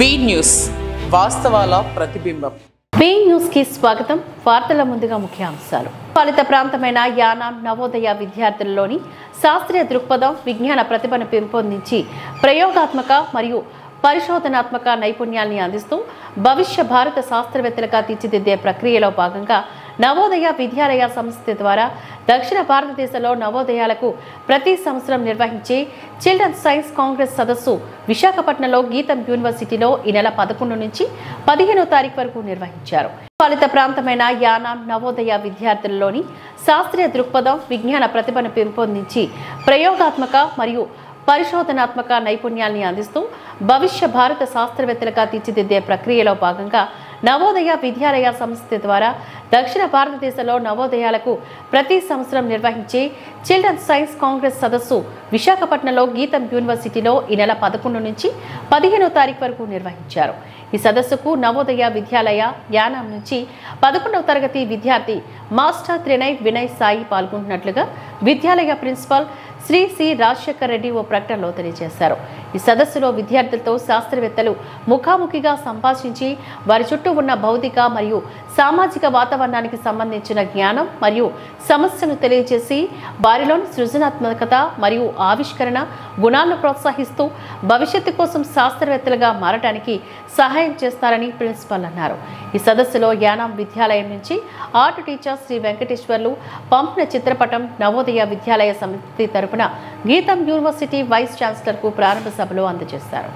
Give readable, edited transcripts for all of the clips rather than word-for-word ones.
B news వాస్తవాల ప్రతిబింబం. B news కి స్వాగతం. వార్తల ముందుగా ముఖ్యాంశాలు. పాలిత ప్రాంతమైన యానాం నవోదయ విద్యార్థులలోని శాస్త్రీయ దృక్పథం, విజ్ఞాన ప్రతిభను పెంపొందించి ప్రయోగాత్మక మరియు పరిశోధనాత్మక నైపుణ్యాల్ని అందిస్తూ భవిష్య భారత శాస్త్రవేత్తలుగా తీర్చిదిద్దే ప్రక్రియలో భాగంగా నవోదయ విద్యాలయ సంస్థ ద్వారా దక్షిణ భారతదేశంలో నవోదయాలకు ప్రతి సంవత్సరం నిర్వహించే చిల్డ్రన్స్ సైన్స్ కాంగ్రెస్ సదస్సు విశాఖపట్నంలో గీతం యూనివర్సిటీలో ఈ నెల 11 నుంచి 15వ తారీఖు వరకు నిర్వహించారు. పాలిత ప్రాంతమైన యానాం నవోదయ విద్యార్థులలోని శాస్త్రీయ దృక్పథం, విజ్ఞాన ప్రతిభను పెంపొందించి ప్రయోగాత్మక మరియు పరిశోధనాత్మక నైపుణ్యాల్ని అందిస్తూ భవిష్య భారత శాస్త్రవేత్తలుగా తీర్చిదిద్దే ప్రక్రియలో భాగంగా నవోదయ విద్యాలయ సంస్థ ద్వారా దక్షిణ భారతదేశంలో నవోదయాలకు ప్రతి సంవత్సరం నిర్వహించే చిల్డ్రన్స్ సైన్స్ కాంగ్రెస్ సదస్సు విశాఖపట్నంలో గీతం యూనివర్సిటీలో ఈ నెల 11 నుంచి 15వ తారీఖు వరకు నిర్వహించారు. ఈ సదస్సుకు నవోదయ విద్యాలయ యానాం నుంచి 11వ తరగతి విద్యార్థి మాస్టర్ త్రినయ్ వినయ్ సాయి పాల్గొంటున్నట్లుగా విద్యాలయ ప్రిన్సిపాల్ శ్రీ సి రాజశేఖర్ రెడ్డి ఓ ప్రకటనలో తెలియజేశారు. ఈ సదస్సులో విద్యార్థులతో శాస్త్రవేత్తలు ముఖాముఖిగా సంభాషించి వారి చుట్టూ ఉన్న భౌతిక మరియు సామాజిక వాతావరణానికి సంబంధించిన జ్ఞానం మరియు సమస్యను తెలియజేసి వారిలోని సృజనాత్మకత మరియు ఆవిష్కరణ గుణాలను ప్రోత్సహిస్తూ భవిష్యత్తు కోసం శాస్త్రవేత్తలుగా మారడానికి సహాయం చేస్తారని ప్రిన్సిపల్ అన్నారు. ఈ సదస్సులో యానాం విద్యాలయం నుంచి ఆర్ట్ టీచర్ శ్రీ వెంకటేశ్వర్లు పంపిన చిత్రపటం నవోదయ విద్యాలయ సమితి తరపున గీతం యూనివర్సిటీ వైస్ ఛాన్సలర్ కు ప్రారంభ సభలో అందజేశారు.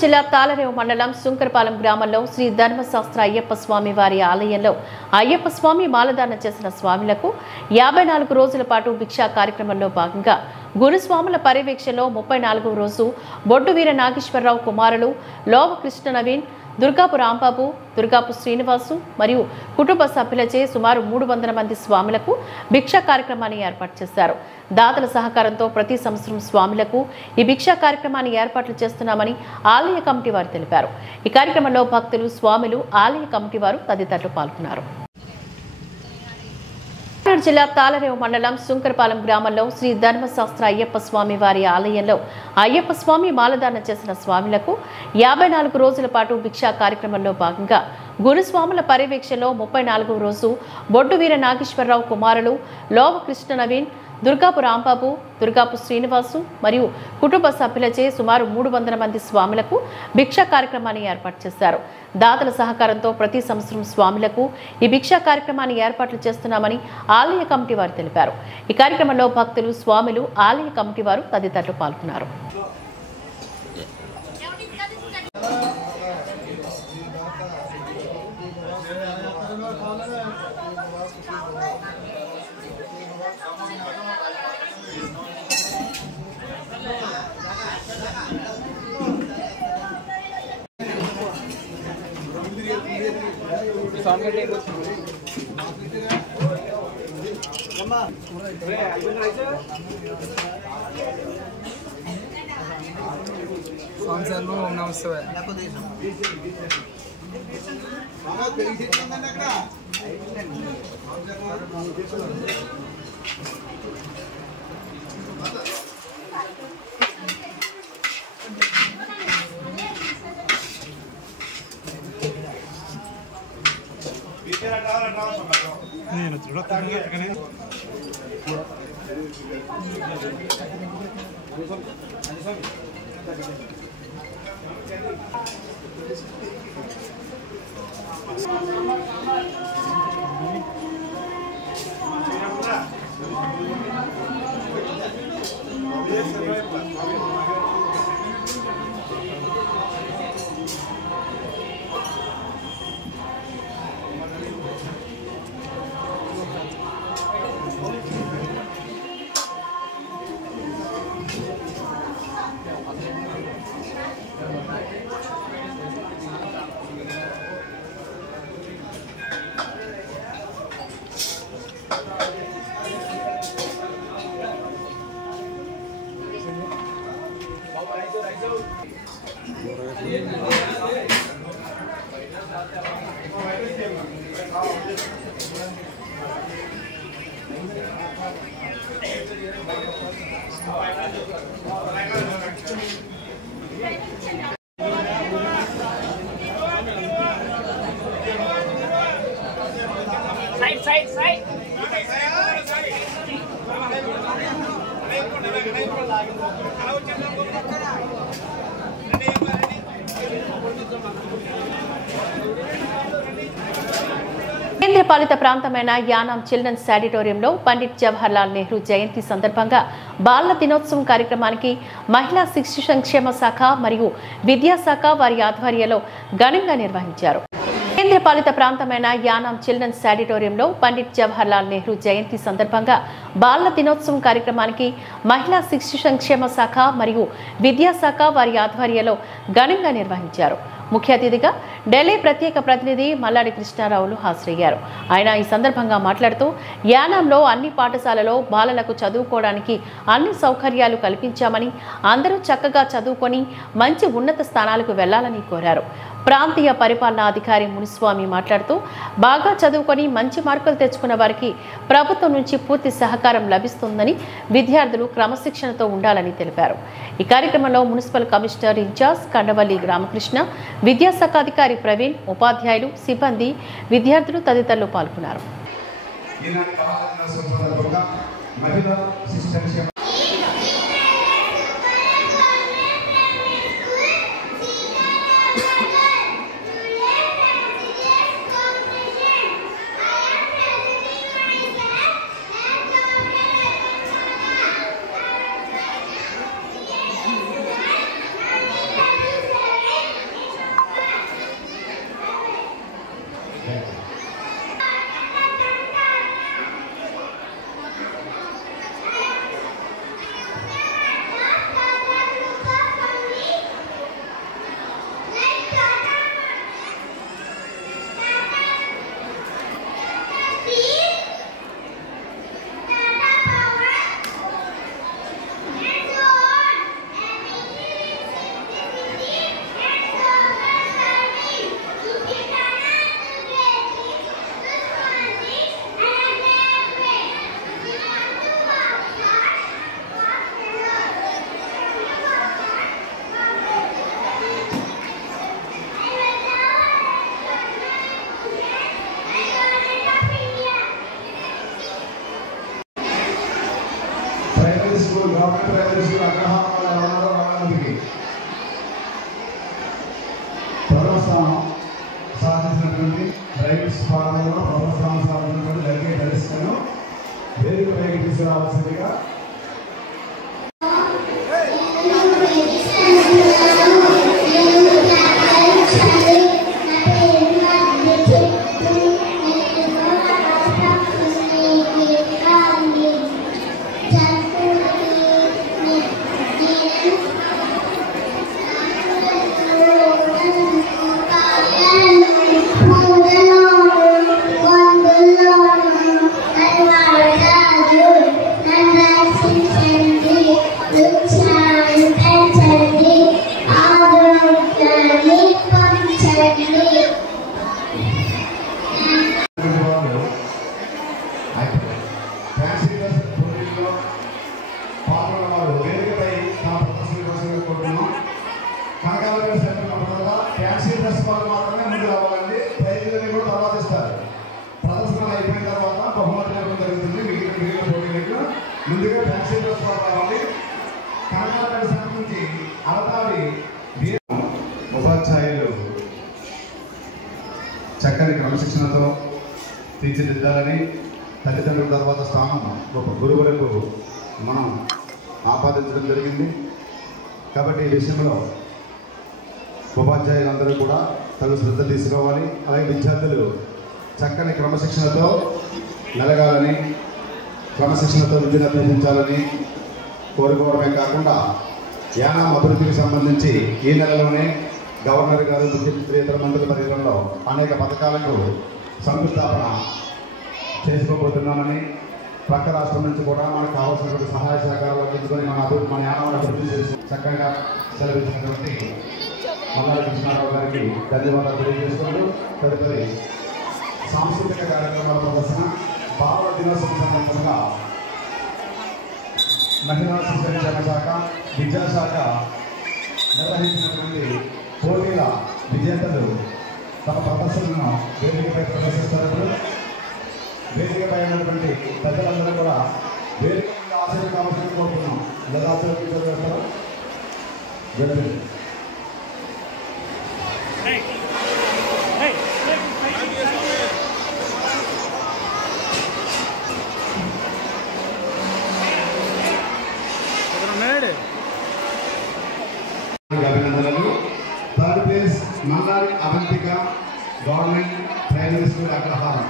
జిల్లా తాళరేవు మండలం సుంకరపాలెం గ్రామంలో శ్రీ ధర్మశాస్త్ర అయ్యప్ప స్వామి వారి ఆలయంలో అయ్యప్ప స్వామి మాలధారణ చేసిన స్వాములకు 54 రోజుల పాటు భిక్షా కార్యక్రమంలో భాగంగా గురుస్వాముల పర్యవేక్షణలో 34వ రోజు బొడ్డు వీర నాగేశ్వరరావు కుమారులు లోవ కృష్ణ నవీన్, దుర్గాపు రాంబాబు, దుర్గాపు శ్రీనివాసు మరియు కుటుంబ సభ్యులచే సుమారు 300 మంది స్వాములకు భిక్షా కార్యక్రమాన్ని ఏర్పాటు చేశారు. దాతల సహకారంతో ప్రతి సంవత్సరం స్వాములకు ఈ భిక్షా కార్యక్రమాన్ని ఏర్పాట్లు చేస్తున్నామని ఆలయ కమిటీ వారు తెలిపారు. ఈ కార్యక్రమంలో భక్తులు, స్వాములు, ఆలయ కమిటీ వారు తదితరులు పాల్గొన్నారు. జిల్లా తాళరేవు మండలం సుంకరపాలెం గ్రామంలో శ్రీ ధర్మశాస్త్ర అయ్యప్ప స్వామి వారి ఆలయంలో అయ్యప్ప స్వామి మాలధారణ చేసిన స్వాములకు 54 రోజుల పాటు భిక్షా కార్యక్రమంలో భాగంగా గురుస్వాముల పర్యవేక్షణలో 34వ రోజు బొడ్డు వీర నాగేశ్వరరావు కుమారులు లోవ కృష్ణ నవీన్, దుర్గాపు రాంబాబు, దుర్గాపు శ్రీనివాసు మరియు కుటుంబ సభ్యులచే సుమారు 300 మంది స్వాములకు భిక్షా కార్యక్రమాన్ని ఏర్పాటు చేశారు. దాతల సహకారంతో ప్రతి సంవత్సరం స్వాములకు ఈ భిక్షా కార్యక్రమాన్ని ఏర్పాట్లు చేస్తున్నామని ఆలయ కమిటీ వారు తెలిపారు. ఈ కార్యక్రమంలో భక్తులు, స్వాములు, ఆలయ కమిటీ వారు తదితరులు పాల్గొన్నారు. కేంద్రపాలిత ప్రాంతమైన యానాం చిల్డ్రన్స్ శానిటోరియంలో పండిట్ జవహర్లాల్ నెహ్రూ జయంతి సందర్భంగా బాలల దినోత్సవం కార్యక్రమానికి మహిళా శిశు సంక్షేమ శాఖ మరియు విద్యాశాఖ వారి ఆధ్వర్యంలో ఘనంగా నిర్వహించారు. కేంద్రపాలిత ప్రాంతమైన యానాం చిల్డ్రన్స్ శానిటోరియంలో పండిట్ జవహర్లాల్ నెహ్రూ జయంతి సందర్భంగా బాలల దినోత్సవం కార్యక్రమానికి మహిళా శిశు సంక్షేమ శాఖ మరియు విద్యాశాఖ వారి ఆధ్వర్యంలో ఘనంగా నిర్వహించారు. ముఖ్య అతిథిగా ఢిల్లీ ప్రత్యేక ప్రతినిధి మల్లాడి కృష్ణారావులు హాజరయ్యారు. ఆయన ఈ సందర్భంగా మాట్లాడుతూ యానాంలో అన్ని పాఠశాలలో బాలలకు చదువుకోవడానికి అన్ని సౌకర్యాలు కల్పించామని, అందరూ చక్కగా చదువుకొని మంచి ఉన్నత స్థానాలకు వెళ్లాలని కోరారు. ప్రాంతీయ పరిపాలనా అధికారి మునిస్వామి మాట్లాడుతూ బాగా చదువుకొని మంచి మార్కులు తెచ్చుకున్న వారికి ప్రభుత్వం నుంచి పూర్తి సహకారం లభిస్తుందని, విద్యార్థులు క్రమశిక్షణతో ఉండాలని తెలిపారు. ఈ కార్యక్రమంలో municipal commissioner in charge Kandavalli Ramakrishna, విద్యాశాఖ అధికారి ప్రవీణ్, ఉపాధ్యాయులు, సిబ్బంది, విద్యార్థులు తదితరులు పాల్గొన్నారు. ప్రభుత్వం సాధించినటువంటి ప్రైవేట్ స్థానంలో ప్రభుత్వం సాధించినటువంటి జరిగే దర్శనం వేదిక పైకి తీసుకురావాల్సిందిగా ముందుగా ఫ్యాన్సీ డ్రెస్ రావాలి. కనకాపల్లి సంబంధించి అవతారి ఉపాధ్యాయులు చక్కని క్రమశిక్షణతో తీర్చిదిద్దాలని, తల్లిదండ్రుల తర్వాత స్థానం ఒక గురువులకు మనం ఆపాదించడం జరిగింది. కాబట్టి ఈ విషయంలో ఉపాధ్యాయులందరూ కూడా తగు శ్రద్ధ తీసుకోవాలి. అలాగే విద్యార్థులు చక్కని క్రమశిక్షణతో మెలగాలని, క్రమశిక్షణతో విద్యను అభ్యసించాలని కోరుకోవడమే కాకుండా యానాం అభివృద్ధికి సంబంధించి ఈ నెలలోనే గవర్నర్ గారు, ముఖ్యమంత్రి, ఇతర మంత్రుల పరిధిలో అనేక పథకాలకు శంకుస్థాపన చేసుకోబోతున్నామని, పక్క రాష్ట్రం నుంచి కూడా మనకు కావాల్సినటువంటి సహాయ సహకారాలు అందించుకొని మన యానాం అభివృద్ధి చేసి చక్కగా సెలవించినటువంటి మల్లాడి కృష్ణారావు గారికి ధన్యవాదాలు తెలియజేసుకుంటూ తదుపరి సాంస్కృతిక కార్యక్రమాల ప్రదర్శన బాలల దినోత్సవం సందర్భంగా మహిళా శిశు సంక్షేమ శాఖ, విద్యాశాఖ నిర్వహించినటువంటి పోటీల విజేతలు తమ ప్రదర్శనను వేదికపై ప్రదర్శిస్తారు. వేదికపై ఉన్నటువంటి పెద్దలందరూ కూడా వేదిక మీద ఆశలు కావాల్సిన కోరుతున్నాం. లేదా ఆశీర్వదించారు. అభినందనలు. Third place Mallari Avantika, government primary school Agraharam.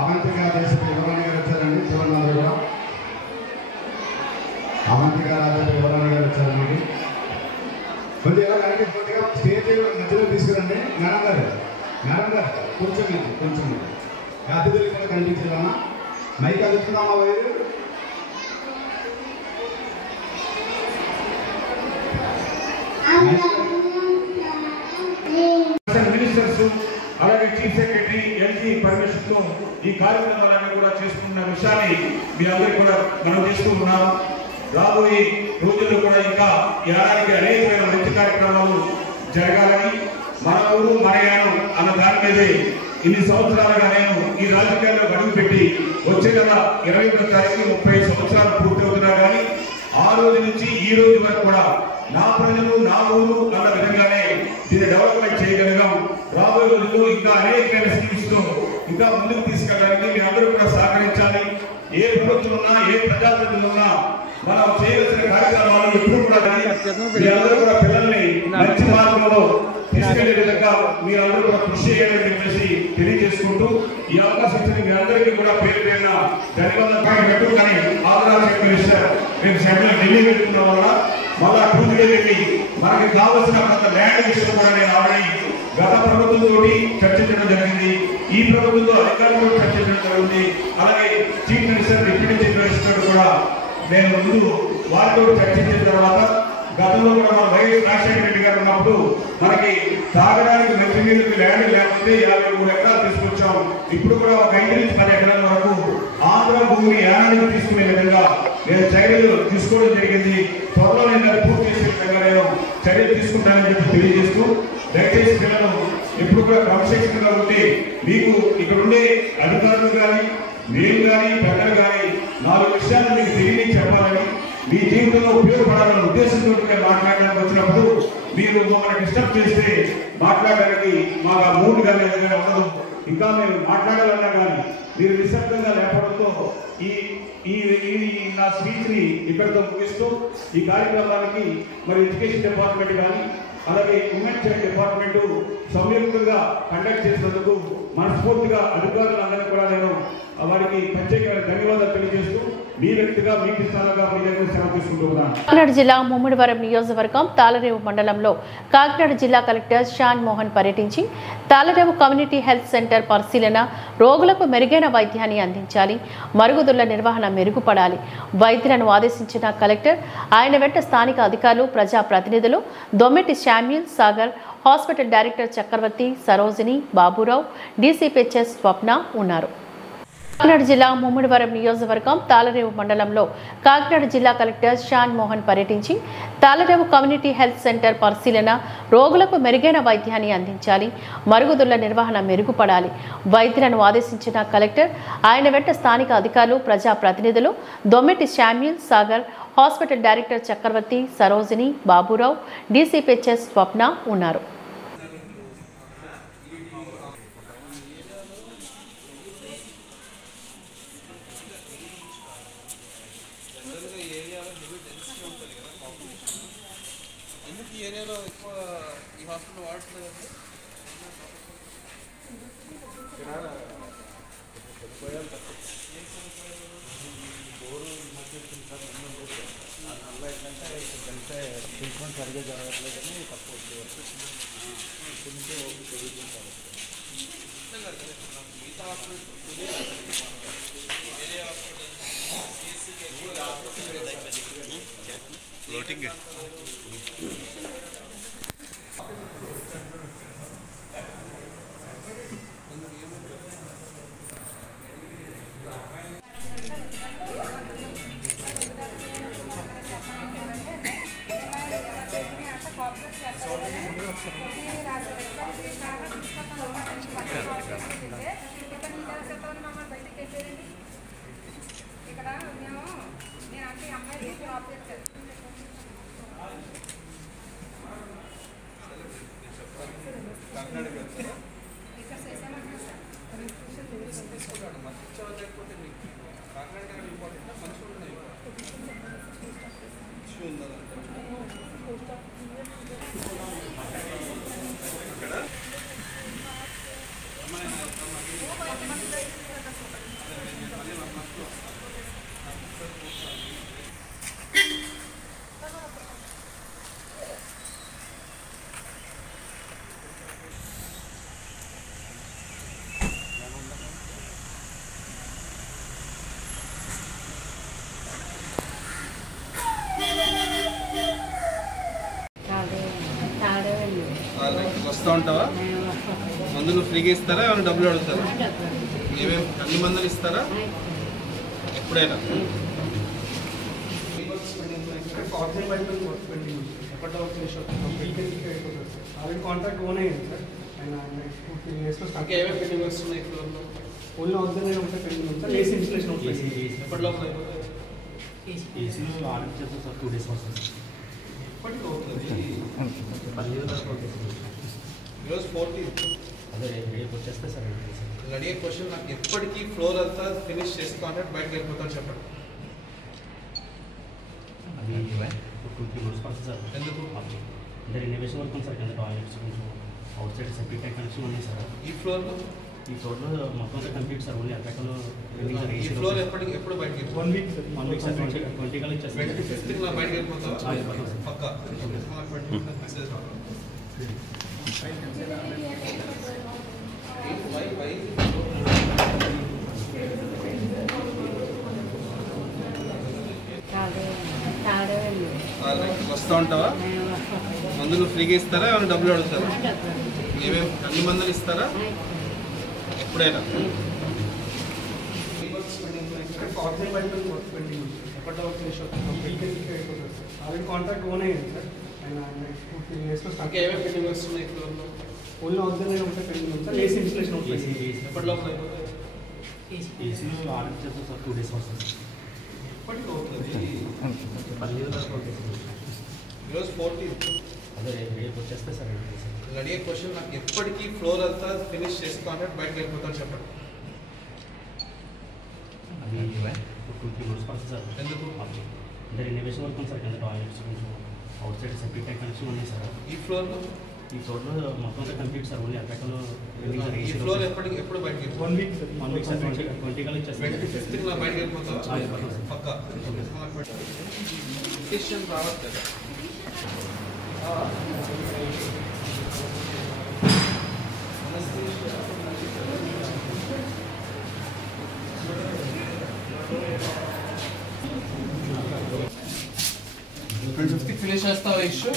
Avantika దేశపు యువరాణి గారు వచ్చారండి. చూడండి కూడా అవంతిక రాజు యువరాణి గారు వచ్చారండి. కొంచెం ఎలా కనిపించగా స్టేజ్ మధ్యలో తీసుకురండి. మేడం గారు కొంచెం అతిథులు కూడా కనిపించాలన్నా మైక్ అందుతున్నామా వైరు? మినిస్టర్స్ అలాగే చీఫ్ సెక్రటరీ ఎల్జీ పర్మిషన్ తో ఈ కార్యక్రమాలన్నీ కూడా చేసుకున్న విషయాన్ని మీ అందరికీ కూడా మనం చేస్తూ ఉన్నాం. రాబోయే రోజుల్లో కూడా ఇంకా ఏడాదికి అనేకమైన మంచి కార్యక్రమాలు జరగాలని, మన ఊరు మన యానం అన్న దాని మీదే ఇన్ని సంవత్సరాలుగా నేను ఈ రాజకీయాల్లో అడుగు పెట్టి వచ్చే నెల 21వ తారీఖు 30 సంవత్సరాలు పూర్తవుతున్నా కానీ ఆ రోజు నుంచి ఈ రోజు వరకు కూడా నా ప్రజలు నా ఊరు అన్న విధంగానే దీన్ని డెవలప్మెంట్ చేయగలిగాం. రాబోయే రోజుల్లో ఇంకా అనేకమైన స్కీమ్స్ తో ఇంకా ముందుకు తీసుకెళ్ళడానికి మీ అందరూ కూడా సహకరించాలి. ఏ ప్రభుత్వం ఉన్నా ఏ ప్రజాప్రతినిధులు ఉన్నా మనం చేయవలసిన కార్యక్రమాలు ఎప్పుడు కూడా మీ అందరూ కూడా పిల్లల్ని మంచి మార్గంలో తీసుకెళ్లే విధంగా మీరందరూ కూడా కృషి చేయాలని చెప్పేసి తెలియజేసుకుంటూ ఈ అవకాశం ఇచ్చిన మీ అందరికీ కూడా పేరు పేరున ధన్యవాదాలు పెట్టుకుని ఆంధ్రప్రదేశ్ మినిస్టర్ మేము సభ్యులు ఢిల్లీ వెళ్తున్నాం వల్ల మళ్ళా టూర్కి వెళ్ళి మనకి కావలసిన కొంత ల్యాండ్ విషయం కూడా నేను ఆల్రెడీ గత ప్రభుత్వంతో చర్చించడం జరిగింది. ఈ ప్రభుత్వంతో అధికారులతో చర్చించడం జరిగింది. అలాగే chief minister deputy chief minister కూడా నేను ముందు వారితో చర్చించిన తర్వాత గతంలో కూడా మన వైఎస్ రాజశేఖర రెడ్డి గారు ఉన్నప్పుడు మనకి తాగడానికి మంచి నీళ్ళకి ల్యాండ్ లేకపోతే 53 ఎకరాలు తీసుకొచ్చాం. ఇప్పుడు కూడా ఒక 5 నుంచి 10 ఎకరాల వరకు ఆంధ్ర భూమిని యానానికి తీసుకునే విధంగా నేను చర్యలు తీసుకోవడం జరిగింది. త్వరలో నేను పూర్తి చేసే విధంగా నేను చర్యలు తీసుకుంటానని చెప్పి తెలియజేస్తూ, దయచేసి పిల్లలు ఎప్పుడు కూడా క్రమశిక్షణగా ఉంటే మీకు ఇక్కడ ఉండే అధికారులు కానీ మేము కానీ పెద్దలు కానీ 4 విషయాలు మీకు తెలియని చెప్పాలని, మీ జీవితంలో ఉపయోగపడాలన్న ఉద్దేశంతో మాట్లాడడానికి వచ్చినప్పుడు మీరు మమ్మల్ని డిస్టర్బ్ చేస్తే మాట్లాడడానికి మాకు మూడు కానీ ఏదైనా ఉండదు. ఇంకా మేము మాట్లాడాలన్నా కానీ మీరు నిశ్శబ్దంగా లేకపోవడంతో ఈ నా స్పీచ్ని ఇక్కడితో ముగిస్తూ ఈ కార్యక్రమానికి మరి ఎడ్యుకేషన్ డిపార్ట్మెంట్ కానీ అలాగే ఉమెన్ చైల్డ్ డిపార్ట్మెంట్ సంయుక్తంగా కండక్ట్ చేసినందుకు మనస్ఫూర్తిగా అధికారులందరికీ కూడా నేను వారికి ప్రత్యేకమైన ధన్యవాదాలు తెలియజేస్తూ మీ వ్యక్తిగా మీకు స్థానంగా మీ దగ్గర సెలవు తీసుకుంటున్నాను. కాకినాడ జిల్లా ముమ్మిడివరం నియోజకవర్గం తాళరేవు మండలంలో కాకినాడ జిల్లా కలెక్టర్ షాన్ మోహన్ పర్యటించి తాళరేవు కమ్యూనిటీ హెల్త్ సెంటర్ పరిశీలన, రోగులకు మెరుగైన వైద్యాన్ని అందించాలి, మరుగుదొడ్ల నిర్వహణ మెరుగుపడాలి, వైద్యులను ఆదేశించిన కలెక్టర్ ఆయన వెంట స్థానిక అధికారులు, ప్రజాప్రతినిధులు, Dommeti Samuel, Sagar, hospital director Chakravarthy, Sarojini, Baburao, DCPHS Swapna ఉన్నారు. కాకినాడ జిల్లా ముమ్మిడివరం నియోజకవర్గం తాళరేవు మండలంలో కాకినాడ జిల్లా కలెక్టర్ షాన్ మోహన్ పర్యటించి తాళరేవు కమ్యూనిటీ హెల్త్ సెంటర్ పరిశీలన, రోగులకు మెరుగైన వైద్యాన్ని అందించాలి, మరుగుదొడ్ల నిర్వహణ మెరుగుపడాలి, వైద్యులను ఆదేశించిన కలెక్టర్ ఆయన వెంట స్థానిక అధికారులు, ప్రజాప్రతినిధులు, Dommeti Samuel, Sagar, hospital director Chakravarthy, Sarojini, Baburao, DCPHS Swapna ఉన్నారు. వస్తూ ఉంటావా? మందులు ఫ్రీగా ఇస్తారా ఏమైనా డబ్బులు అడుగుతారా? ఏమేమి అన్ని మందులు ఇస్తారా? ఎప్పుడైనా కాంట్రాక్ట్ ఓన్ అయ్యింది సార్. ఆయన ఏమేమి పెండింగ్ వస్తున్నాయి ఫ్లోర్లో? ఓన్లీ ఆక్సిజన్ ఉంటే పెండింగ్ ఉంది సార్. ఏసీ ఇన్స్టలేషన్ ఉంటుంది. ఎప్పటి లోపల అయిపోతుంది? ఏసీలో ఆర్డర్ చేస్తాం సార్. 2 days వస్తుంది. ఎప్పటికి అవుతుంది? ఈరోజు 14. అదే రేపు వచ్చేస్తే సార్. అడిగే క్వశ్చన్ నాకు ఎప్పటికీ ఫ్లోర్ అంతా ఫినిష్ చేసి కాంట్రాక్ట్ బయటకు వెళ్ళిపోతాను చెప్పండి. అది 2-3 రోజులు పడుతుంది సార్. ఎందుకు? అంటే రెనోవేషన్ వర్క్ ఉంది సార్. కింద టాయిలెట్స్ కొంచెం out side separate type connection ఉన్నాయి సార్. ఈ ఫ్లోర్లో ఈ ఫ్లోర్లో మొత్తం సార్ కంప్లీట్ సార్. ఓన్లీ అక్కడ ఈ ఫ్లోర్ ఎప్పుడు బయటకి వెళ్ళిపోతుంది? 1 week సార్. 1 week sir. 20 కల్లా ఇచ్చేస్తాం. 25th నా బయటకు వెళ్ళిపోతావా? పక్కా మెసేజ్ వస్తూ ఉంటావా? మందులు ఫ్రీగా ఇస్తారా ఏమైనా డబ్బులు అడుగుతారా? ఏమేమి అన్ని మందులు ఇస్తారా? ఎప్పుడైనా కాంట్రాక్ట్ ఓన్ అయ్యింది సార్. ఆయన 2-3 days ఏమేమి పెండింగ్ వస్తున్నాయి ఫ్లోర్లో? ఓన్లీ ఆక్సిజన్ ఉంటే పెండింగ్ ఉంది సార్. ఏసీ ఇన్స్టలేషన్ ఉంటుంది. ఎప్పటి లోపల అయిపోతుంది? ఏసీలో ఆర్డర్ చేస్తాం సార్. 2 days వస్తుంది. ఎప్పటికి అవుతుంది? ఈరోజు 14. అదే రేపు వచ్చేస్తే సార్. అడిగే క్వశ్చన్ నాకు ఎప్పటికీ ఫ్లోర్ అంతా ఫినిష్ చేసి కాంట్రాక్ట్ బయటకు వెళ్ళిపోతాను చెప్పండి. అది 2-3 రోజులు పడుతుంది సార్. ఎందుకు? అంటే రెనోవేషన్ వర్క్ ఉంది సార్. కింద టాయిలెట్స్ కొంచెం out side separate type connection ఉన్నాయి సార్. ఈ ఫ్లోర్లో ఈ ఫ్లోర్లో మొత్తం సార్ కంప్లీట్ సార్. ఓన్లీ అక్కడ ఈ ఫ్లోర్ ఎప్పుడు బయటకి వెళ్ళిపోతుంది? 1 week సార్. 1 week sir. 20 కల్లా ఇచ్చేస్తాం. 25th నా బయటకు వెళ్ళిపోతావా? పక్కా పిటిషన్ రావట్లేదు. ఫినిష్ చేస్తావా ఇష్యూ?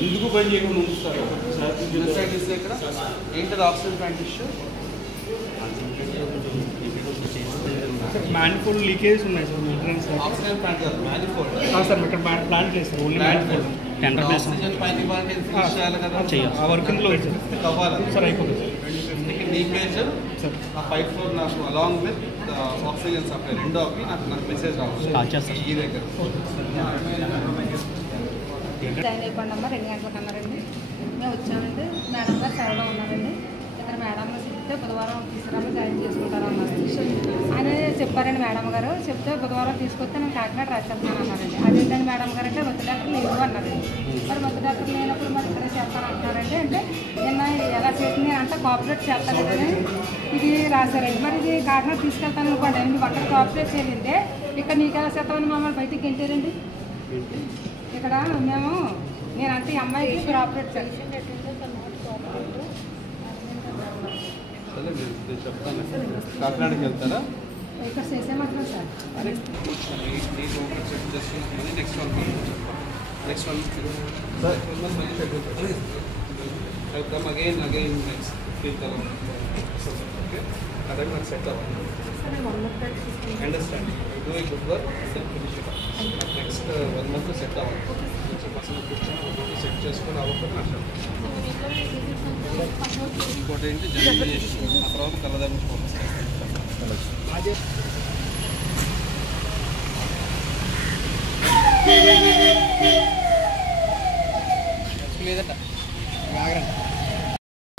ఎందుకు పని చేయకుండా ఉంచుతారు? ఇక్కడ ఏంటది oxygen plant issue? Manifold leakages ఉన్నాయి సార్. మెయింటెనెన్స్ ఆక్సిజన్ ప్లాంట్ కాదు, మ్యానిఫోల్డ్. సార్ ఇక్కడ ప్లాంట్ చేస్తారు. Only manifold tender place oxygen పైన ఇవ్వాలంటే ఫినిష్ చేయాలి కదా? చేయాలి. ఆ వర్కింగ్లో అవ్వాలి సార్. అయిపోతుంది లీకేజ్ ఆ 5 floor నాకు అలాంగ్ విత్ ఆక్సిజన్ సప్లై రెండు అవి నాకు మెసేజ్ రావాలి ఈ దగ్గర. జాయిన్ అయిపోండమ్మా 2 గంటలకు అన్నారండి. మేము వచ్చామండి. మేడం గారు సెలవులో ఉన్నారండి. ఇద్దరు మేడం చెప్తే బుధవారం తీసుకురామని జాయిన్ చేసుకుంటారు అన్నారు. ఆయన చెప్పారండి మేడం గారు. చెప్తే బుధవారం తీసుకొస్తే నేను కాకినాడ రాసేస్తాను అన్నారండి. అదేంటండి మేడం గారు అంటే మత్తు డాక్టర్ లేదు అన్నారండి. మరి మత్తు డాక్టర్ లేనప్పుడు మరి ఇక్కడే చేస్తాను అంటున్నారండి. అంటే నిన్న ఎలా చేసింది అంటే కోఆపరేట్ చేస్తాను ఇది రాశారండి. మరి ఇది కాకినాడ తీసుకెళ్తాను అనుకోండి. నువ్వు అక్కడ కోఆపరేట్ చేయాలంటే ఇక్కడ నీకు ఎలా చేస్తామని మమ్మల్ని బయటికి గెంటారండి. ఇక్కడ మేము నేనంటే ఈ అమ్మాయికి కోఆపరేట్ చేయాలి. చెప్తాను. కాకినాడకి వెళ్తారా? ఇక్కడ చేసేమంటున్నాం sir. Next one welcome again next feel okay అదే నాకు సెట్ అవ్వాలి. Understand do good work finish next 1 month set అవ్వాలి. చేసుకొని అవ్వకపోతే నష్టం. ఇంకోటి ఏంటి జనరల్ చేసి ఆ తర్వాత కళ్ళదారి నుంచి లేదట.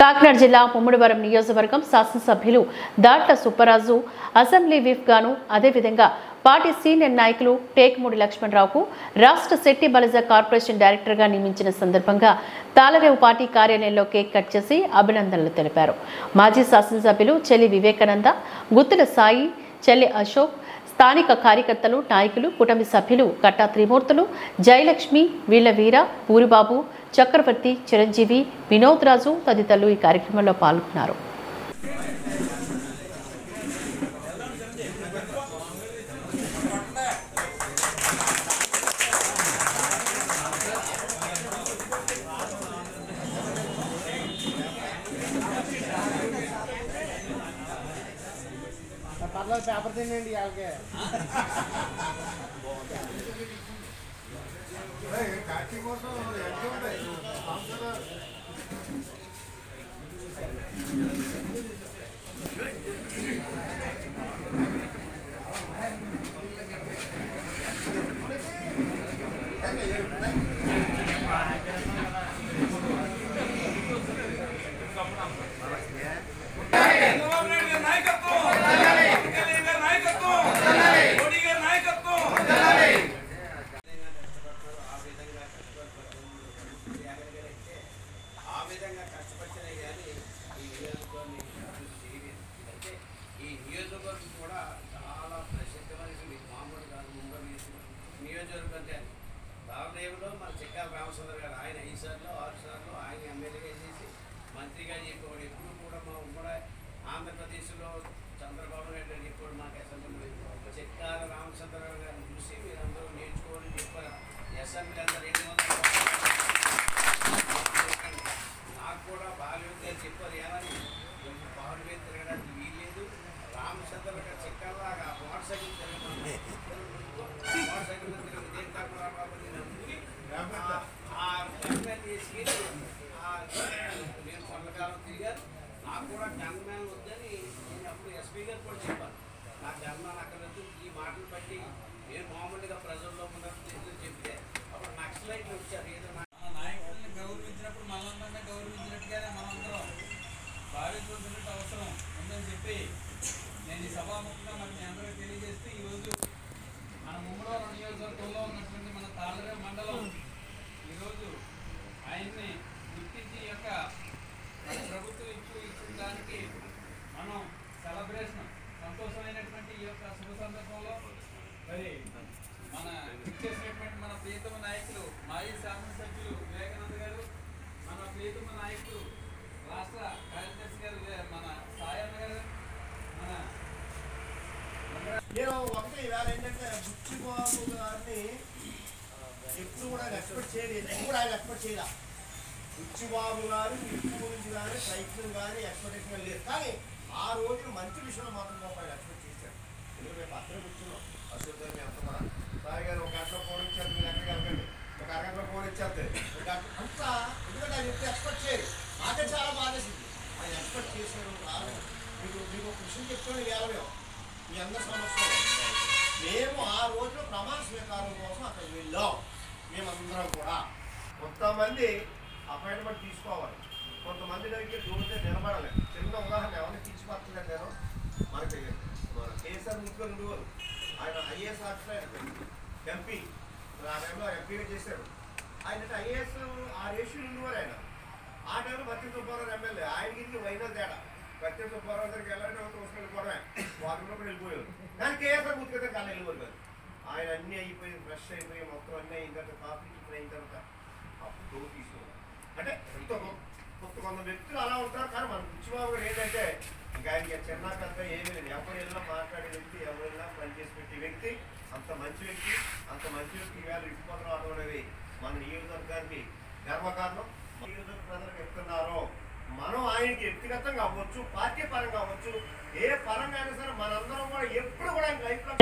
కాకినాడ జిల్లా ముమ్మడివరం నియోజకవర్గం శాసనసభ్యులు దాట్ల సుబ్బరాజు అసెంబ్లీ విప్ గాను, అదేవిధంగా పార్టీ సీనియర్ నాయకులు టేకుమూడి లక్ష్మణరావుకు రాష్ట్ర శెట్టి బలిజ కార్పొరేషన్ డైరెక్టర్గా నియమించిన సందర్భంగా తాళరేవు పార్టీ కార్యాలయంలో కేక్ కట్ చేసి అభినందనలు తెలిపారు. మాజీ శాసనసభ్యులు చెల్లి వివేకానంద, గుత్తుల సాయి, చెల్లి అశోక్, స్థానిక కార్యకర్తలు, నాయకులు, కుటుంబ సభ్యులు కట్టా త్రిమూర్తులు, జయలక్ష్మి, వీళ్ల వీర, పూరిబాబు, చక్రవర్తి, చిరంజీవి, వినోద్ రాజు తదితరులు ఈ కార్యక్రమంలో పాల్గొన్నారు. పేపర్ తినండి వాళ్ళకి తాళరేవులో మన చెక్కాల రామచంద్ర గారు ఆయన 5 సార్లు 6 సార్లు ఆయన ఎమ్మెల్యేగా చేసి మంత్రిగా చెప్పేవాడు. ఎప్పుడు కూడా మా ఉమ్మడి ఆంధ్రప్రదేశ్లో చంద్రబాబు నాయుడు గారు చెప్పాడు మాకు అసెంబ్లీ చెక్కాల రామచంద్ర గారిని చూసి మీరందరూ నేర్చుకోవాలని చెప్పారు. అసెంబ్లీ అంతా 200 నాకు కూడా బాలయోగి గారు చెప్పారు, ఏమని బాలు మీద తిరగడానికి వీల్లేదు, రామచంద్ర గారు చెక్కాలాగా మోటార్ సైకిల్ తిరగమని మోటార్ సైకిల్ మీద తిరగదు నేను కొంతకాలం తిరిగాను. నాకు కూడా గన్మ్యాన్ వద్దని నేను అప్పుడు ఎస్పీ గారు కూడా చెప్పాను, నాకు గన్మ్యాన్ అక్కర్లేదు. ఈ మాటలు బట్టి నేను మామూలుగా ప్రజల్లో ఉన్నప్పుడు చెప్తే అప్పుడు నక్సలైట్లు వచ్చారు. ఏదో నాయకుల్ని గౌరవించినప్పుడు మనందరినీ గౌరవించినట్టుగానే మనందరం భావించాల్సిన అవసరం ఉందని చెప్పి నేను ఈ సభాముఖంగా మరి మీ అందరికీ తెలియజేస్తూ ఈరోజు మన ముమ్మడివరం నియోజకవర్గంలో ఉన్నటువంటి మన తాళరేవు మండలం ఈరోజు ఆయన్ని గుర్తించి యొక్క ప్రభుత్వం ఇచ్చిన దానికి మనం సెలబ్రేషన్ సంతోషమైనటువంటి ఈ యొక్క శుభ సందర్భంలో మరి మన ఇచ్చేసినటువంటి మన ప్రియతమ నాయకులు మాజీ శాసనసభ్యులు వివేకానంద గారు, మన ప్రియతమ నాయకులు రాష్ట్ర కార్యదర్శి గారు మన సాయన్న గారు, మన నేను ఒకటి ఇవాళ ఏంటంటే బుచ్చిబాబు గారిని ఎప్పుడు కూడా ఎక్స్పెక్ట్ చేయలేదు, ఎప్పుడు ఆయన ఎక్స్పెక్ట్ చేయాల. బుచ్చిబాబు గారు ఇంటి గురించి కానీ సైకిల్ కానీ ఎక్స్పెక్టేషన్ లేదు, కానీ ఆ రోజు మంచి విషయంలో మాత్రం ఆయన ఎక్స్పెక్ట్ చేశారు. ఎందుకంటే మేము పక్కన కూర్చున్నాం అశోక్ ఎంత కూడా సాయి గారు ఒక గంటలో ఫోన్ ఇచ్చారు, మీరు ఎక్కడికి వెళ్ళండి, ఒక అరగంటలో ఫోన్ ఇచ్చేస్తే అంతా ఎందుకంటే ఆయన ఎప్పుడు ఎక్స్పెక్ట్ చేయరు. నాకే చాలా బాధేసింది, ఆయన ఎక్స్పెక్ట్ చేశారు. మీకు ఒక విషయం చెప్తాను, కేవలం మీ అందరి సమస్యలు మేము ఆ రోజులో ప్రమాణ స్వీకారం కోసం అక్కడికి వెళ్ళాం. మేమందరం కూడా కొంతమంది అపాయింట్మెంట్ తీసుకోవాలి, కొంతమంది దగ్గరికి దూరితే నిలబడాలి. చిన్న ఉదాహరణ ఎవరిని తీర్చిపట్టలేదు నేను, మనకి కేసీఆర్ ముఖ్యంగా ఉండేవారు, ఆయన ఐఏఎస్ ఆఫీసర్ ఎంపీ, ఆ టైంలో ఎంపీగా చేశారు. ఆయన ఐఏఎస్ ఆ రేషియో ఉండేవారు. ఆయన ఆ టైంలో భక్తి సుబ్బారావు ఎమ్మెల్యే, ఆయనకి వైద్యులు తేడా. భక్తి సుబ్బారావు దగ్గరికి వెళ్ళాలంటే చూసుకెళ్ళిపోవడమే, వాళ్ళు కూడా వెళ్ళిపోయారు. కానీ కేసీఆర్ ముఖ్యంగా కానీ వెళ్ళిపోరు కాదు. ఆయన అన్నీ అయిపోయి ఫ్రెష్ అయిపోయి మొత్తం అన్నీ అయిన తర్వాత కాఫీ టిఫిన్ అయిన తర్వాత అప్పుడు తీసుకున్నాం. అంటే కొంత వ్యక్తులు అలా ఉంటారు. కానీ మన బుచ్చిబాబు గారు ఏంటంటే ఇంకా ఆయనకి చిన్న పెద్ద ఏమీ లేదు, ఎవరు వెళ్ళినా మాట్లాడే వ్యక్తి, ఎవరు వెళ్ళినా పనిచేసి పెట్టే వ్యక్తి, అంత మంచి వ్యక్తి. అంత మంచి వ్యక్తి ఇవాళ ఇటుపక్కన రావడం అనేది మన నియోజకవర్గానికి గర్వకారణం. నియోజకవర్గ ప్రజలకు చెప్తున్నారు, మనం ఆయనకి వ్యక్తిగతంగా అవ్వచ్చు, పార్టీ పరంగా అవ్వచ్చు, ఏ పరంగా అయినా సరే మనందరం కూడా ఎప్పుడు కూడా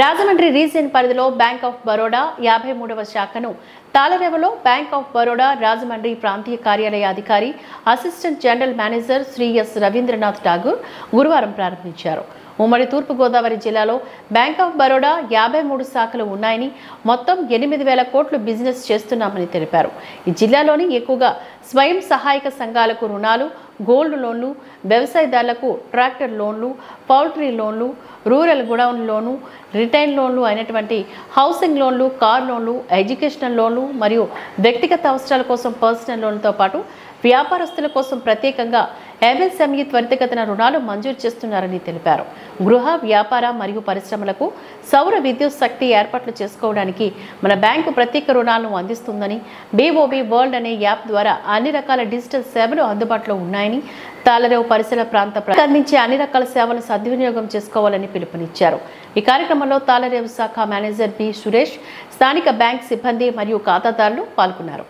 రాజమండ్రి రీజియన్ పరిధిలో బ్యాంక్ ఆఫ్ బరోడా 53వ శాఖను తాళరేవలో బ్యాంక్ ఆఫ్ బరోడా రాజమండ్రి ప్రాంతీయ కార్యాలయ అధికారి assistant general manager Shri S Ravindranath Tagore గురువారం ప్రారంభించారు. ఉమ్మడి తూర్పుగోదావరి జిల్లాలో బ్యాంక్ ఆఫ్ బరోడా 53 శాఖలు ఉన్నాయని, మొత్తం 8,000 కోట్లు బిజినెస్ చేస్తున్నామని తెలిపారు. ఈ జిల్లాలోని ఎక్కువగా స్వయం సహాయక సంఘాలకు రుణాలు, గోల్డ్ లోన్లు, వ్యవసాయదారులకు ట్రాక్టర్ లోన్లు, పౌల్ట్రీ లోన్లు, రూరల్ గోడౌన్ లోను, రిటైల్ లోన్లు అయినటువంటి హౌసింగ్ లోన్లు, కార్ లోన్లు, ఎడ్యుకేషనల్ లోన్లు మరియు వ్యక్తిగత అవసరాల కోసం పర్సనల్ లోన్లతో పాటు వ్యాపారస్తుల కోసం ప్రత్యేకంగా ఎంఎస్ఎంఈ త్వరితగతిన రుణాలు మంజూరు చేస్తున్నారని తెలిపారు. గృహ, వ్యాపార మరియు పరిశ్రమలకు సౌర విద్యుత్ శక్తి ఏర్పాట్లు చేసుకోవడానికి మన బ్యాంకు ప్రత్యేక రుణాలను అందిస్తుందని, బీఓబీ వరల్డ్ అనే యాప్ ద్వారా అన్ని రకాల డిజిటల్ సేవలు అందుబాటులో ఉన్నాయని, తాళరేవు పరిసర ప్రాంత అందించే అన్ని రకాల సేవలను సద్వినియోగం చేసుకోవాలని పిలుపునిచ్చారు. ఈ కార్యక్రమంలో తాళరేవు శాఖ మేనేజర్ బి సురేష్, స్థానిక బ్యాంక్ సిబ్బంది మరియు ఖాతాదారులు పాల్గొన్నారు.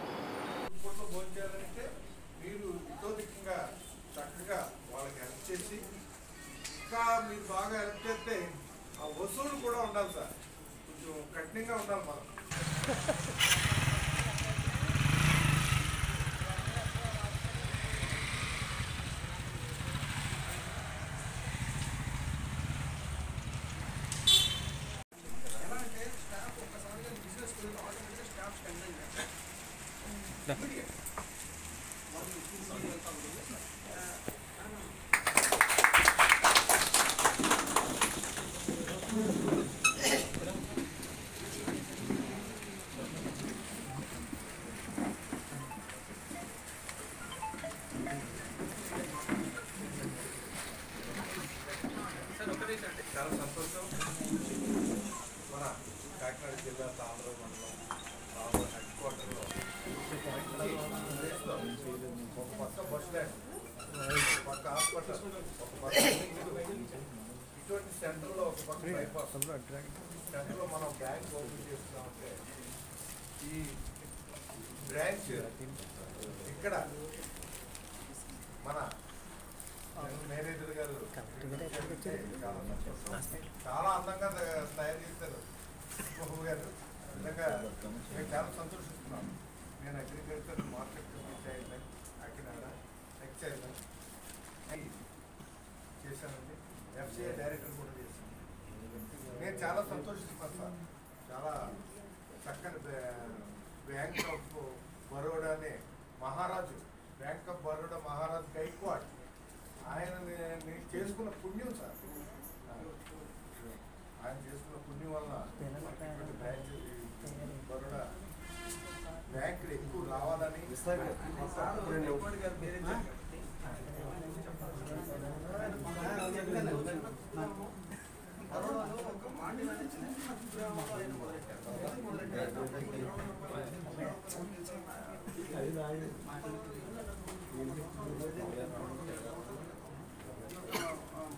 మీరు బాగా హెల్ప్ చేస్తే ఆ వసూలు కూడా ఉండాలి సార్, కొంచెం కఠినంగా ఉండాలి మనం. ఎలా అంటే స్టాఫ్ ఒక్కసారిగా బిజినెస్ ఆటోమేటిక్గా స్టాఫ్ స్పెండ్ చాలా సంతోషం. మన కాకినాడ జిల్లా తాళరేవు మండలం తాళరేవు హెడ్ క్వార్టర్లో ఒక పక్క బస్ స్టాండ్, ఒక పక్క హాస్పిటల్, ఒక పక్క ఇటువంటి సెంటర్లో ఒక పక్క బైపాస్ సెంటర్లో మనం బ్యాంక్ ఓపెన్ చేస్తున్నామంటే ఈ బ్రాంచ్ ఇక్కడ మన మేనేజర్ గారు చాలా అందంగా తయారు చేశారు బాబు గారు. నిజంగా మేము చాలా సంతోషిస్తున్నాం. నేను agriculture marketing chairman, Kakinada chairman చేశానండి, ఎఫ్సిఐ డైరెక్టర్ కూడా చేశాను. నేను చాలా సంతోషిస్తున్నాను సార్. చాలా చక్కని బ్యాంక్ ఆఫ్ బరోడానే మహారాజు, బ్యాంక్ ఆఫ్ బరోడా మహారాజు గైక్వాడ్ ఆయన నేను చేసుకున్న పుణ్యం సార్. ఆయన చేసుకున్న పుణ్యం వల్ల బరోడా బ్యాంకులు ఎక్కువ రావాలని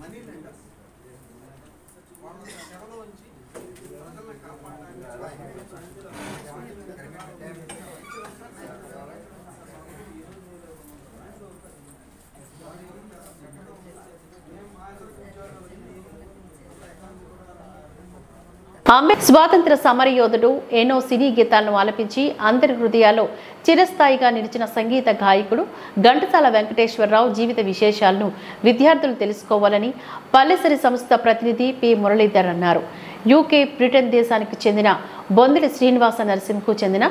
మనీ లెండర్స్ వాళ్ళ సేవలో ఉంచి ప్రజలను కాపాడడానికి స్వాతంత్ర సమరయోధుడు ఎన్నో సినీ గీతాలను ఆలపించి అందరి హృదయాల్లో చిరస్థాయిగా నిలిచిన సంగీత గాయకుడు ఘంటసాల వెంకటేశ్వరరావు జీవిత విశేషాలను విద్యార్థులు తెలుసుకోవాలని పల్లెసరి సంస్థ ప్రతినిధి పి మురళీధర్ అన్నారు. యూకే, బ్రిటన్ దేశానికి చెందిన బొందిలి శ్రీనివాస నరసింహకు చెందిన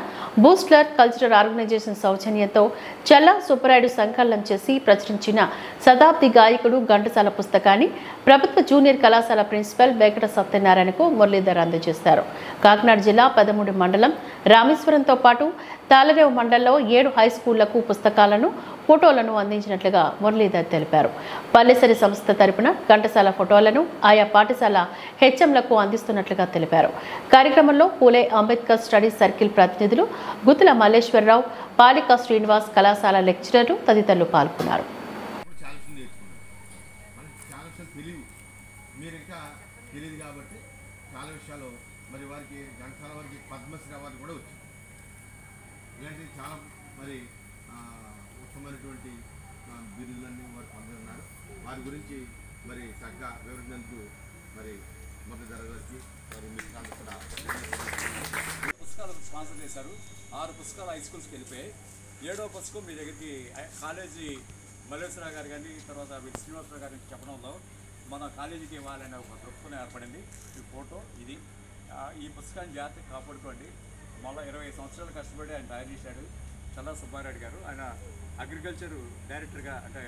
బూస్ట్లర్ కల్చరల్ ఆర్గనైజేషన్ సౌజన్యంతో చల్లా సుబ్బరాయుడు సంకలనం చేసి ప్రచురించిన శతాబ్ది గాయకుడు ఘంటసాల పుస్తకాన్ని ప్రభుత్వ జూనియర్ కళాశాల ప్రిన్సిపల్ వెంకట సత్యనారాయణకు మురళీధర్ అందజేశారు. కాకినాడ జిల్లా 13 మండలం రామేశ్వరంతో పాటు తాళరేవు మండలంలో 7 హై స్కూళ్లకు పుస్తకాలను, ఫోటోలను అందించినట్లుగా మురళీధర్ తెలిపారు. పల్లెసరి సంస్థ తరపున ఘంటసాల ఫోటోలను ఆయా పాఠశాల హెచ్ఎంలకు అందిస్తున్నట్లుగా తెలిపారు. కార్యక్రమంలో పూలే అంబేద్కర్ స్టడీ సర్కిల్ ప్రతినిధులు గుత్తుల మల్లేశ్వరరావు, పాలికా శ్రీనివాస్, కళాశాల లెక్చరర్లు తదితరులు పాల్గొన్నారు. మరి వారికి ఘంటసాల వారికి పద్మశ్రీ అవార్డు కూడా వచ్చింది. ఇలాంటి చాలా మరి ఉత్తమమైనటువంటి బిరుదులన్నీ వారు పొందుతున్నారు. వారి గురించి మరి చక్కగా వివరించేందుకు మరి మొదటి గారికి మరి మిత్రులందరూ కూడా పుస్తకాలు స్పాన్సర్ చేశారు. 6 పుస్తకాలు హై స్కూల్స్కి వెళ్ళిపోయాయి. 7వ పుస్తకం మీ దగ్గరికి కాలేజీ మల్లేశ్వరరావు గారు కానీ తర్వాత శ్రీనివాసరావు గారికి చెప్పడంలో మన కాలేజీకి ఇవ్వాలనే ఒక దృక్పథం ఏర్పడింది. ఈ ఫోటో ఇది. ఈ పుస్తకాన్ని జాగ్రత్తగా కాపాడుకోండి. మళ్ళీ 25 సంవత్సరాలు కష్టపడి ఆయన తయారు చేశాడు చల్లా సుబ్బారెడ్డి గారు. ఆయన అగ్రికల్చర్ డైరెక్టర్గా అంటే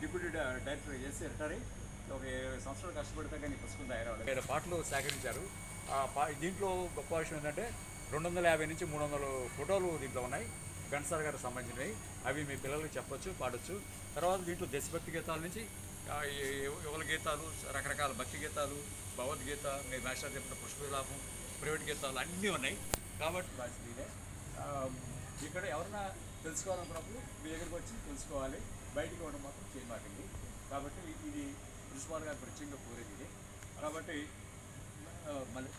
డిప్యూటీ డైరెక్టర్గా చేసి రిటైర్ అయ్యి ఒక 20 సంవత్సరాలు కష్టపడితే కానీ పుస్తకం తయారవ్వాలి. 7 పాటలు సేకరించారు. దీంట్లో గొప్ప విషయం ఏంటంటే 250 నుంచి 300 ఫోటోలు దీంట్లో ఉన్నాయి. ఘంటసాల గారికి సంబంధించినవి. అవి మీ పిల్లలకి చెప్పొచ్చు, పాడొచ్చు. తర్వాత దీంట్లో దేశభక్తి గీతాల నుంచి యువల గీతాలు, రకరకాల భక్తి గీతాలు, భగవద్గీత, మీరు మాస్టర్ చెప్పిన పుష్పవిలాపం, ప్రైవేట్ గీతాలు అన్నీ ఉన్నాయి. కాబట్టి బాధ్యత ఇక్కడ ఎవరైనా తెలుసుకోవాలనుకున్నప్పుడు మీ దగ్గరికి వచ్చి తెలుసుకోవాలి. బయటికి ఇవ్వడం మాత్రం చేయమాకండి. కాబట్టి ఇది ప్రిన్సిపాల్ గారు ప్రత్యేకంగా కోరేది ఇది. కాబట్టి మళ్ళీ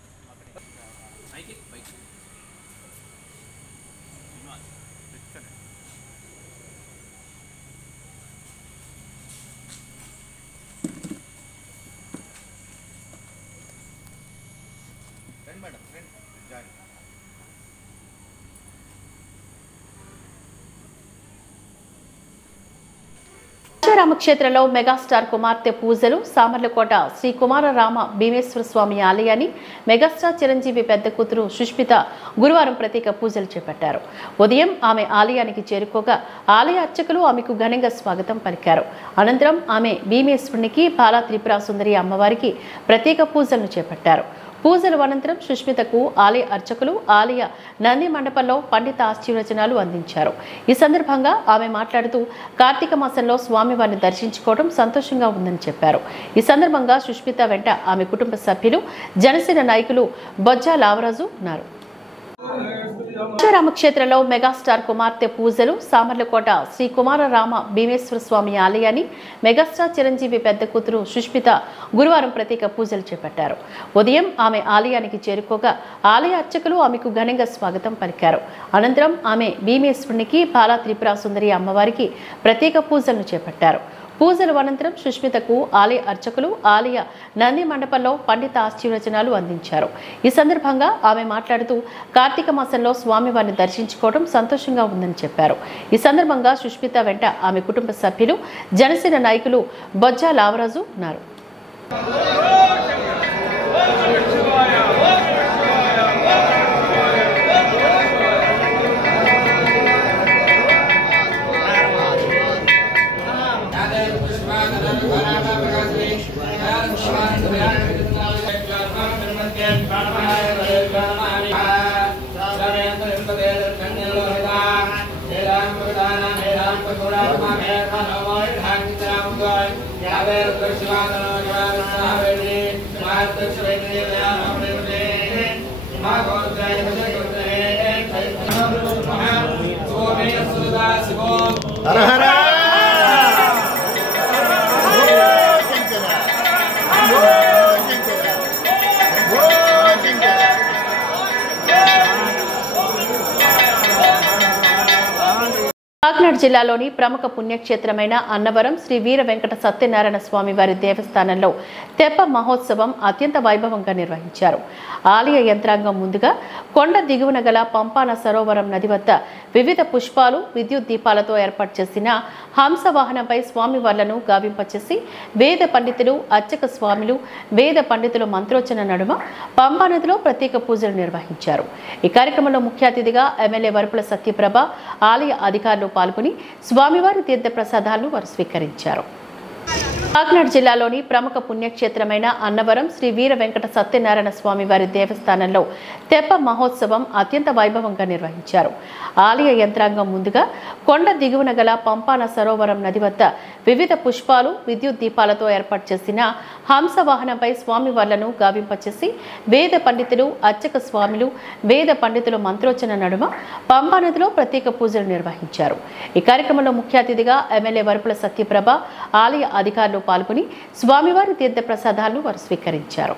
మేడం జాయిన్ రామక్షేత్రంలో మెగాస్టార్ కుమార్తె పూజలు. సామర్లకోట శ్రీ కుమారరామ భీమేశ్వర స్వామి ఆలయాన్ని మెగాస్టార్ చిరంజీవి పెద్ద కూతురు సుష్మిత గురువారం ప్రత్యేక పూజలు చేపట్టారు. ఉదయం ఆమె ఆలయానికి చేరుకోగా ఆలయ అర్చకులు ఆమెకు ఘనంగా స్వాగతం పలికారు. అనంతరం ఆమె భీమేశ్వరునికి బాలా త్రిపుర సుందరి అమ్మవారికి ప్రత్యేక పూజలను చేపట్టారు. పూజల అనంతరం సుష్మితకు ఆలయ అర్చకులు ఆలయ నంది మండపంలో పండిత ఆశీర్వచనాలు అందించారు. ఈ సందర్భంగా ఆమె మాట్లాడుతూ కార్తీక మాసంలో స్వామివారిని దర్శించుకోవడం సంతోషంగా ఉందని చెప్పారు. ఈ సందర్భంగా సుష్మిత వెంట ఆమె కుటుంబ సభ్యులు, జనసేన నాయకులు బొజ్జా లావరాజు ఉన్నారు. రామక్షేత్రంలో మెగాస్టార్ కుమార్తె పూజలు. సామర్లకోట శ్రీ కుమారరామ భీమేశ్వర స్వామి ఆలయాన్ని మెగాస్టార్ చిరంజీవి పెద్ద కూతురు సుష్మిత గురువారం ప్రత్యేక పూజలు చేపట్టారు. ఉదయం ఆమె ఆలయానికి చేరుకోగా ఆలయ అర్చకులు ఆమెకు ఘనంగా స్వాగతం పలికారు. అనంతరం ఆమె భీమేశ్వరునికి బాలా త్రిపుర సుందరి అమ్మవారికి ప్రత్యేక పూజలను చేపట్టారు. పూజల అనంతరం సుష్మితకు ఆలయ అర్చకులు ఆలయ నంది మండపంలో పండిత ఆశీర్వచనాలు అందించారు. ఈ సందర్భంగా ఆమె మాట్లాడుతూ కార్తీక మాసంలో స్వామివారిని దర్శించుకోవడం సంతోషంగా ఉందని చెప్పారు. ఈ సందర్భంగా సుష్మిత వెంట ఆమె కుటుంబ సభ్యులు, జనసేన నాయకులు బొజ్జా లావరాజు ఉన్నారు. కాకినాడ జిల్లాలోని ప్రముఖ పుణ్యక్షేత్రమైన అన్నవరం శ్రీ వీర వెంకట సత్యనారాయణ స్వామి వారి దేవస్థానంలో తెప్ప మహోత్సవం అత్యంత వైభవంగా నిర్వహించారు. ఆలయ యంత్రాంగం ముందుగా కొండ దిగువన గల పంపాన సరోవరం నది వద్ద వివిధ పుష్పాలు, విద్యుత్ దీపాలతో ఏర్పాటు చేసిన హంస వాహనంపై స్వామివార్లను గావింపచేసి వేద పండితులు, అర్చక స్వాములు, వేద పండితుల మంత్రోచ్చన నడుమ పంపా నదిలో ప్రత్యేక పూజలు నిర్వహించారు. ఈ కార్యక్రమంలో ముఖ్య అతిథిగా ఎమ్మెల్యే వరపుల సత్యప్రభ, ఆలయ అధికారులు పాల్గొని స్వామివారి తీర్థ ప్రసాదాలను వారు స్వీకరించారు. కాకినాడ జిల్లాలోని ప్రముఖ పుణ్యక్షేత్రమైన అన్నవరం శ్రీ వీర వెంకట సత్యనారాయణ స్వామి వారి దేవస్థానంలో తెప్ప మహోత్సవం అత్యంత వైభవంగా నిర్వహించారు. ఆలయ యంత్రాంగం ముందుగా కొండ దిగువన గల పంపాన సరోవరం నది వద్ద వివిధ పుష్పాలు, విద్యుత్ దీపాలతో ఏర్పాటు చేసిన హంస వాహనంపై స్వామివార్లను గావింపచేసి వేద పండితులు, అర్చక స్వాములు, వేద పండితుల మంత్రోచ్చన నడుమ పంపా నదిలో ప్రత్యేక పూజలు నిర్వహించారు. ఈ కార్యక్రమంలో ముఖ్య అతిథిగా ఎమ్మెల్యే వరపుల సత్యప్రభ, ఆలయ అధికారులు పాల్గొని స్వామివారి తీర్థ ప్రసాదాలను వారు స్వీకరించారు.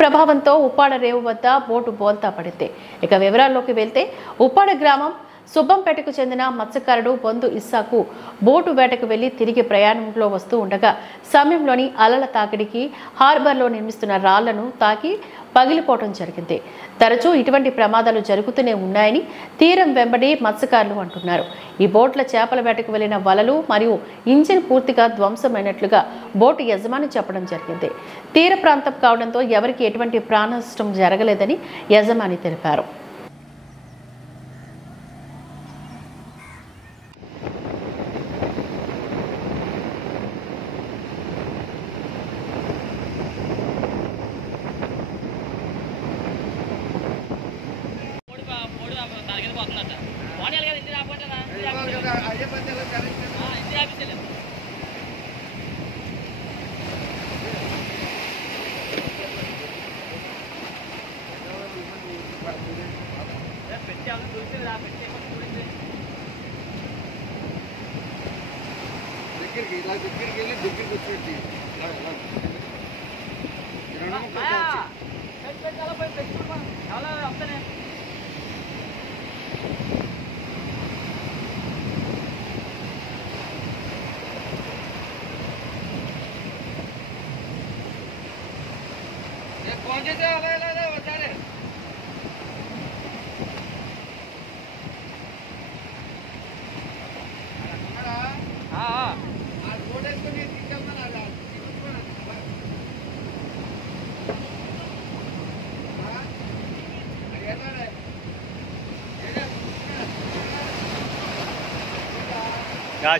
ప్రభావంతో ఉప్పాడ రేవు వద్ద బోటు బోల్తా పడింది. ఇక వివరాల్లోకి వెళ్తే ఉప్పాడ గ్రామం సుబ్బంపేటకు చెందిన మత్స్యకారుడు బొందు ఇస్సాకు బోటు వేటకు వెళ్లి తిరిగి ప్రయాణంలో వస్తూ ఉండగా సమయంలోని అలల తాకిడికి హార్బర్లో నిర్మిస్తున్న రాళ్లను తాకి పగిలిపోవడం జరిగింది. తరచూ ఇటువంటి ప్రమాదాలు జరుగుతూనే ఉన్నాయని తీరం వెంబడి మత్స్యకారులు అంటున్నారు. ఈ బోట్ల చేపల వేటకు వెళ్లిన వలలు మరియు ఇంజిన్ పూర్తిగా ధ్వంసమైనట్లుగా బోటు యజమాని చెప్పడం జరిగింది. తీర ప్రాంతం కావడంతో ఎవరికి ఎటువంటి ప్రాణ నష్టం జరగలేదని యజమాని తెలిపారు.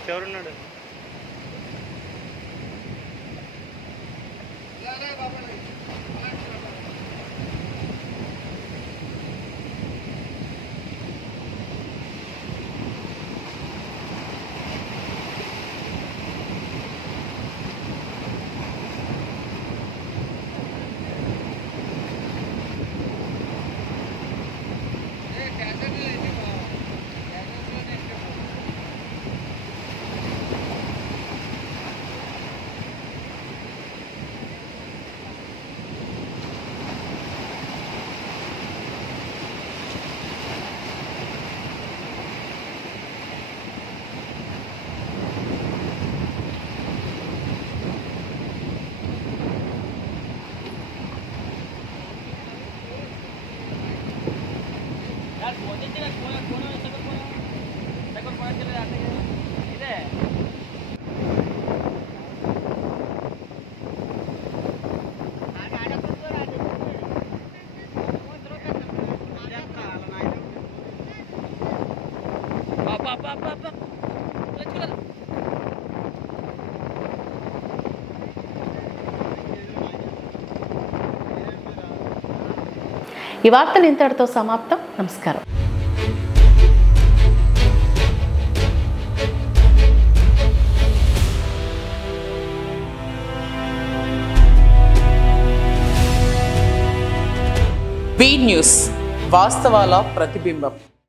చివరున్నాడు. ఈ వార్తలు ఇంతటితో సమాప్తం. నమస్కారం. బీ న్యూస్, వాస్తవాల ప్రతిబింబం.